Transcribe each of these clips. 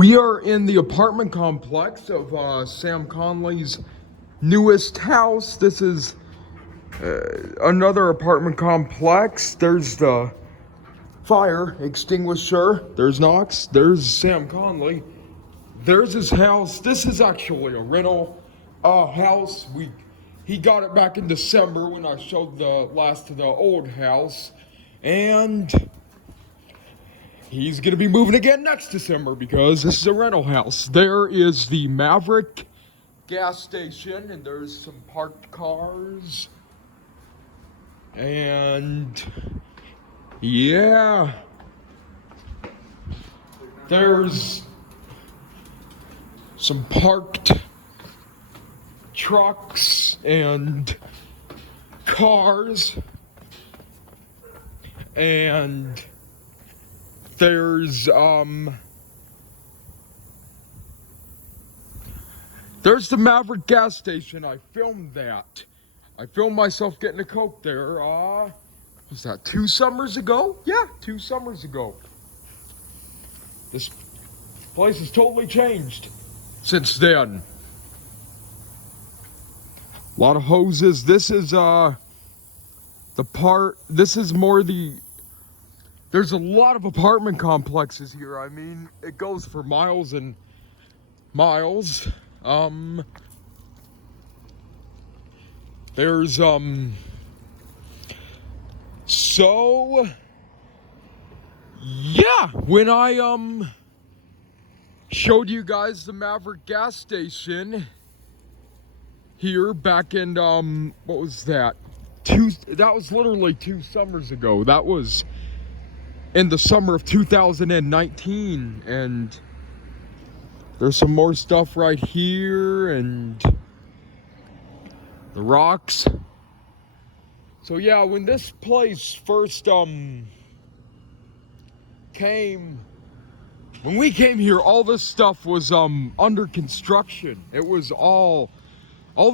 We are in the apartment complex of Sam Conley's newest house. This is another apartment complex. There's the fire extinguisher. There's Knox. There's Sam Conley. There's his house. This is actually a rental house. He got it back in December when I showed the last of the old house. And he's going to be moving again next December because this is a rental house. There is the Maverick gas station, and there's some parked cars. And yeah, there's some parked trucks and cars. And there's the Maverick gas station. I filmed that. I filmed myself getting a Coke there. Was that 2 summers ago? Yeah, 2 summers ago. This place has totally changed since then. A lot of hoses. This is there's a lot of apartment complexes here. I mean, it goes for miles and miles. So yeah, when I showed you guys the Maverick gas station here back in what was that? That was literally 2 summers ago. That was in the summer of 2019, and there's some more stuff right here and the rocks. So yeah, when this place first when we came here, all this stuff was under construction. It was all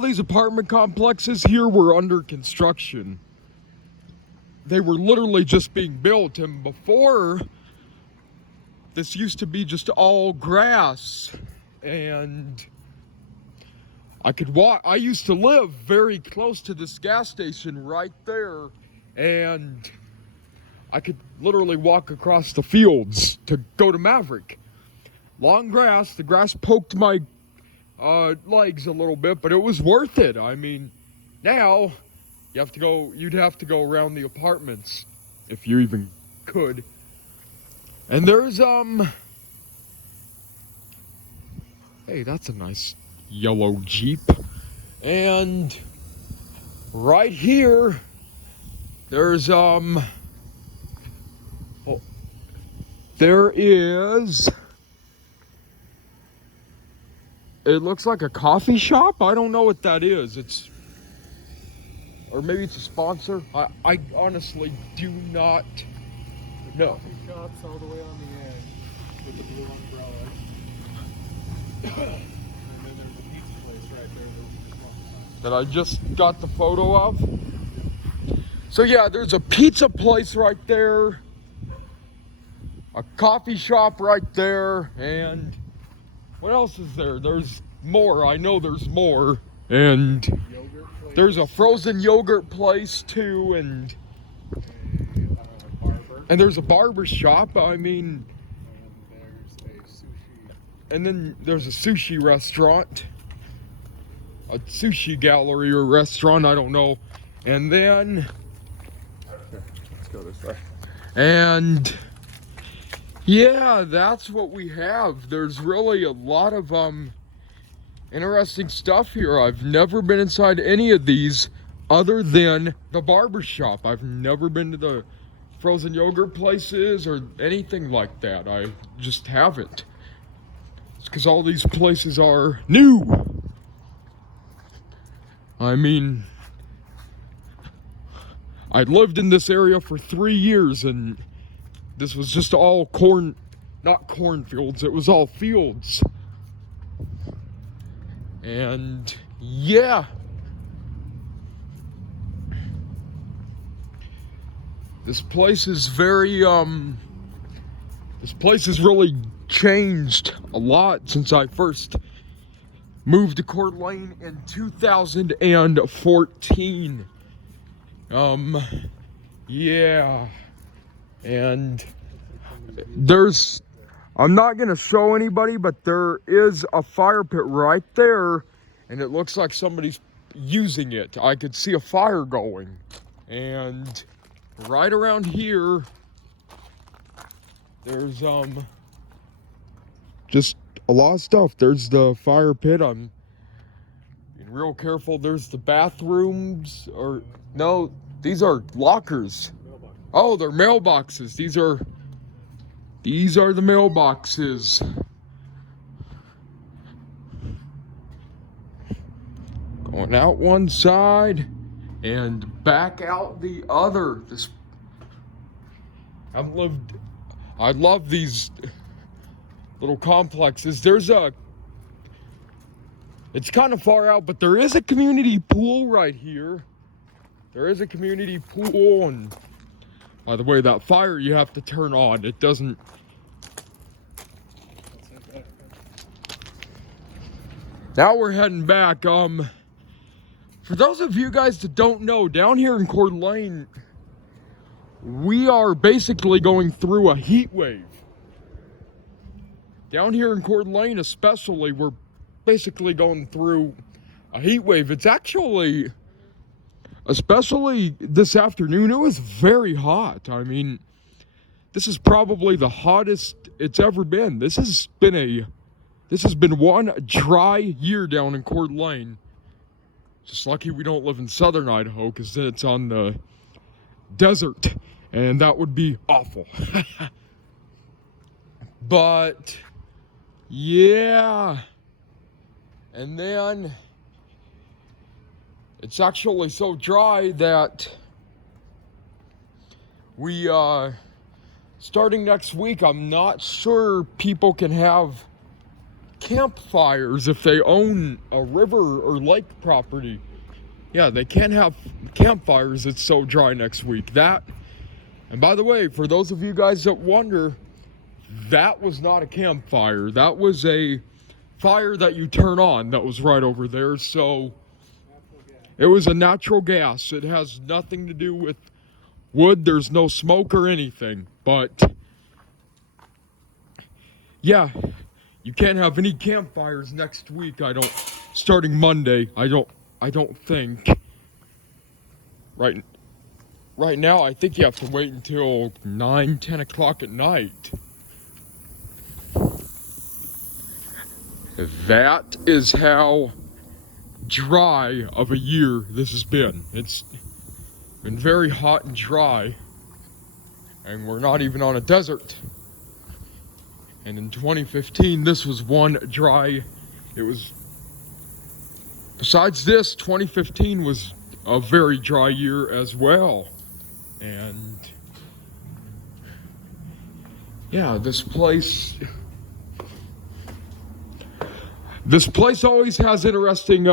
these apartment complexes here were under construction. They were literally just being built, and before, this used to be just all grass. And I used to live very close to this gas station right there, and I could literally walk across the fields to go to Maverick. Long grass. The grass poked my legs a little bit, but it was worth it. I mean, now you'd have to go around the apartments if you even could. And there's hey, that's a nice yellow Jeep. And right here there's there is, it looks like a coffee shop. I don't know what that is. Or maybe it's a sponsor. I honestly do not know. Coffee shops all the way on the edge with the blue umbrella. And then there's a pizza place right there That I just got the photo of. So yeah, there's a pizza place right there, a coffee shop right there, and what else is there? There's more. I know there's more. And there's a frozen yogurt place too, and there's a barber shop. I mean, and then there's a sushi restaurant, a sushi gallery or restaurant, I don't know. And then let's go this way. And yeah, that's what we have. There's really a lot of interesting stuff here. I've never been inside any of these other than the barber shop. I've never been to the frozen yogurt places or anything like that. I just haven't. It's because all these places are new. I mean, I lived in this area for 3 years, and this was just all not cornfields, it was all fields. And yeah, this place is very this place is really changed a lot since I first moved to Coeur d'Alene in 2014. Yeah. And I'm not gonna show anybody, but there is a fire pit right there, and it looks like somebody's using it. I could see a fire going. And right around here, there's just a lot of stuff. There's the fire pit. I'm being real careful. There's the bathrooms, or no, these are lockers. Oh, they're mailboxes. These are the mailboxes. Going out one side and back out the other. I love these little complexes. It's kind of far out, but there is a community pool right here. There is a community pool, and by the way, that fire you have to turn on. It doesn't. Now we're heading back. For those of you guys that don't know, down here in Coeur d'Alene, we are basically going through a heat wave. Down here in Coeur d'Alene especially, we're basically going through a heat wave. It's actually, especially this afternoon, it was very hot. I mean, this is probably the hottest it's ever been. This has been one dry year down in Coeur d'Alene. Just lucky we don't live in southern Idaho, because then it's on the desert, and that would be awful. But yeah, and then it's actually so dry that we starting next week, I'm not sure people can have campfires if they own a river or lake property. Yeah, they can't have campfires. It's so dry next week. That, and by the way, for those of you guys that wonder, that was not a campfire. That was a fire that you turn on that was right over there. So it was a natural gas. It has nothing to do with wood. There's no smoke or anything. But yeah, you can't have any campfires next week. Starting Monday. I don't think. Right now, I think you have to wait until 9, 10 o'clock at night. That is how dry of a year this has been. It's been very hot and dry, and we're not even on a desert. And in 2015, this was one dry, besides this, 2015 was a very dry year as well. And yeah, this place always has interesting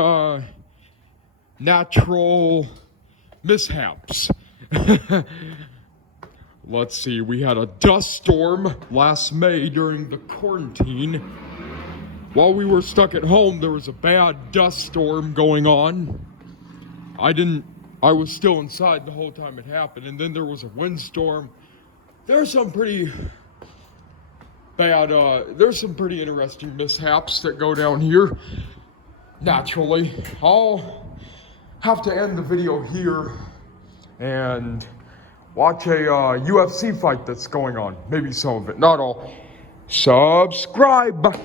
natural mishaps. Let's see, we had a dust storm last May during the quarantine. While we were stuck at home, there was a bad dust storm going on. I was still inside the whole time it happened, and then there was a windstorm. There's some pretty interesting mishaps that go down here, naturally. I'll have to end the video here and watch a UFC fight that's going on. Maybe some of it, not all. Subscribe!